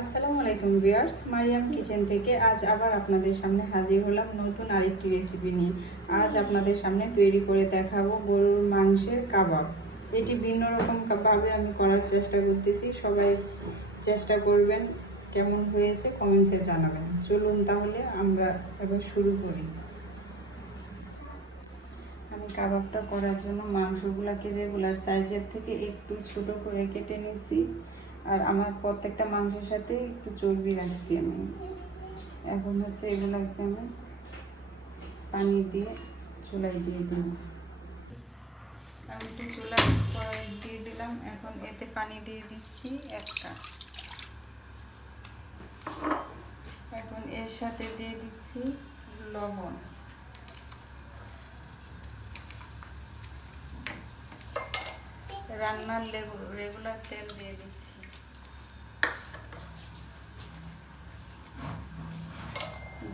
আসসালামু আলাইকুম viewers, Mariam kitchen থেকে আজ আবার আপনাদের সামনে হাজির হলাম নতুন আরেকটি রেসিপি নিয়ে। আজ আপনাদের সামনে তৈরি করে দেখাবো গরুর মাংসের কাবাব। এটি ভিন্ন রকম ভাবে আমি করার চেষ্টা করতেছি। সবাই চেষ্টা করবেন, কেমন হয়েছে কমেন্টসে জানাবেন। চলুন তাহলে আমরা এবার শুরু করি। আমি কাবাবটা করার জন্য মাংসগুলোকে রেগুলার সাইজের থেকে একটু ছোট করে কেটে নিয়েছি। আর আমার প্রত্যেকটা মাংসের সাথে একটু চর্বি রাখছি আমি। এখন হচ্ছে এগুলোকে আমি পানি দিয়ে চুলায় দিয়ে দিব। আমি একটু চুলা কড়াই দিয়ে দিলাম। এখন এতে পানি দিয়ে দিচ্ছি 1 কাপ। এখন এর সাথে দিয়ে দিচ্ছি লবণ, রান্নার রেগুলার তেল দিয়ে দিচ্ছি,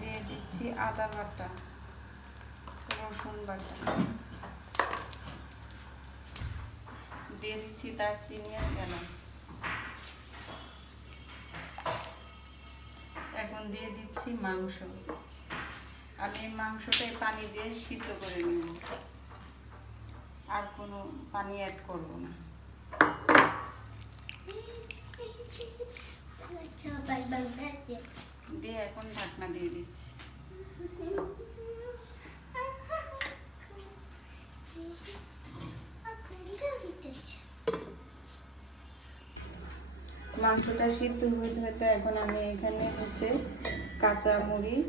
দিয়ে দিচ্ছি আদা বাটা, রসুন বাটা, দিয়ে দিচ্ছি দারচিনি আর এলাচ। এখন দিয়ে দিচ্ছি মাংস। আমি মাংসটাই পানি দিয়ে সিদ্ধ করে নেব, আর কোনো পানি অ্যাড করব না। দিয়ে এখন ঢাকনা দিয়ে দিচ্ছি। মাংসটা সিদ্ধ হতে হতে এখন আমি এখানে হচ্ছে কাঁচা মরিচ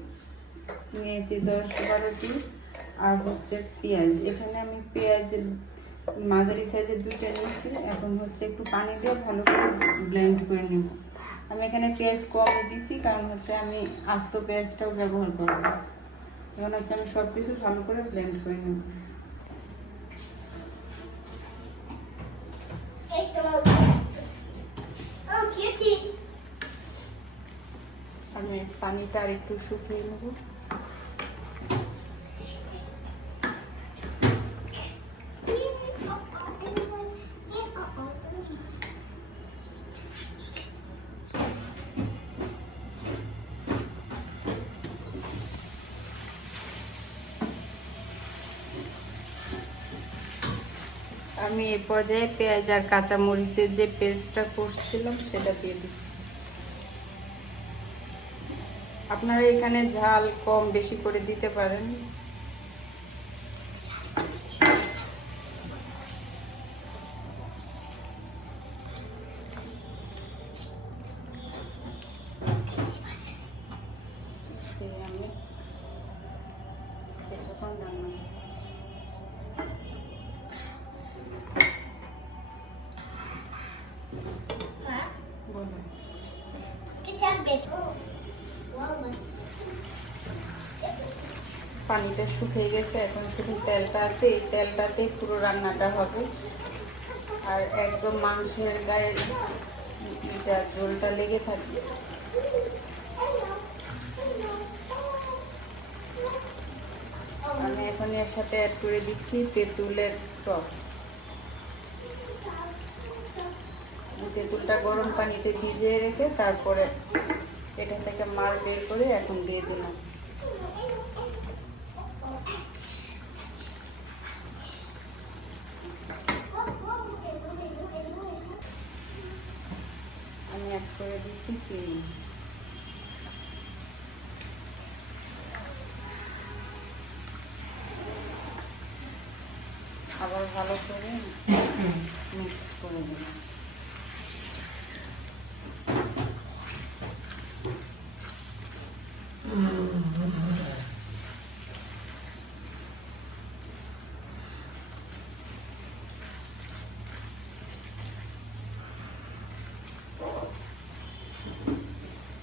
নিয়েছি 10-12টি, আর হচ্ছে পেঁয়াজ। এখানে আমি পেঁয়াজ মাঝারি সাইজের 2টা নিয়েছি। এখন হচ্ছে একটু পানি দিয়ে ভালো করে ব্লেন্ড করে নেব। আমি এখানে পেঁয়াজ কম দিয়েছি, কারণ হচ্ছে আমি আস্ত পেঁয়াজটাও ব্যবহার করব। এখন হচ্ছে আমি সব কিছু ভালো করে ব্লেন্ড করে নেব। আমি পানিটা আর একটু শুকিয়ে নেব। আমি এই পর্যায়ে পেঁয়াজ আর কাঁচা মরিচের যে পেস্টটা করছিলাম সেটা দিয়ে দিচ্ছি। আপনারা এখানে ঝাল কম বেশি করে দিতে পারেন। আমি কিছুক্ষণ রান্না পানিটা শুকিয়ে গেছে। এখন শুধু তেলটা আছে, এই তেলটাতে পুরো রান্নাটা হবে। আর একদম মাংসের গায়ে ঝোলটা লেগে থাকবে। আমি এখন এর সাথে অ্যাড করে দিচ্ছি তেঁতুলের টক। তেঁতুলটা গরম পানিতে ভিজিয়ে রেখে তারপরে এটা থেকে মার বের করে এখন দিয়ে দিলাম। আমি অ্যাড করে দিচ্ছি চিনি। আবার ভালো করে মিক্স করে দিলাম।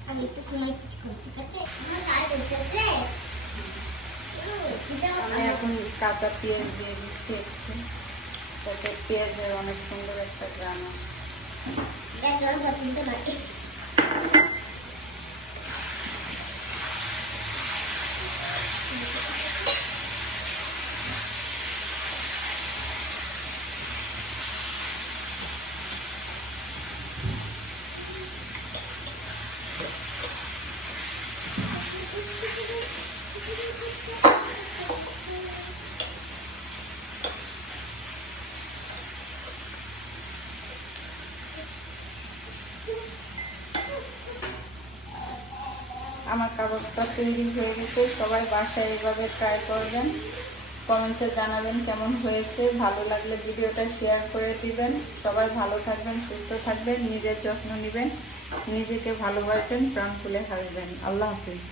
আমি এখন কাঁচা পেঁয়াজ দিয়ে দিচ্ছি একটু, তাতে পেঁয়াজের অনেক সুন্দর একটা গ্রাম আছে। আমার কাবাবটা তৈরি হয়ে গেছে। সবাই বাসায় এইভাবে ট্রাই করবেন, কমেন্টসে জানাবেন কেমন হয়েছে। ভালো লাগলে ভিডিওটা শেয়ার করে দিবেন। সবাই ভালো থাকবেন, সুস্থ থাকবেন, নিজের যত্ন নেবেন, নিজেকে ভালোবাসবেন, প্রাণ খুলে হাসবেন। আল্লাহ হাফিজ।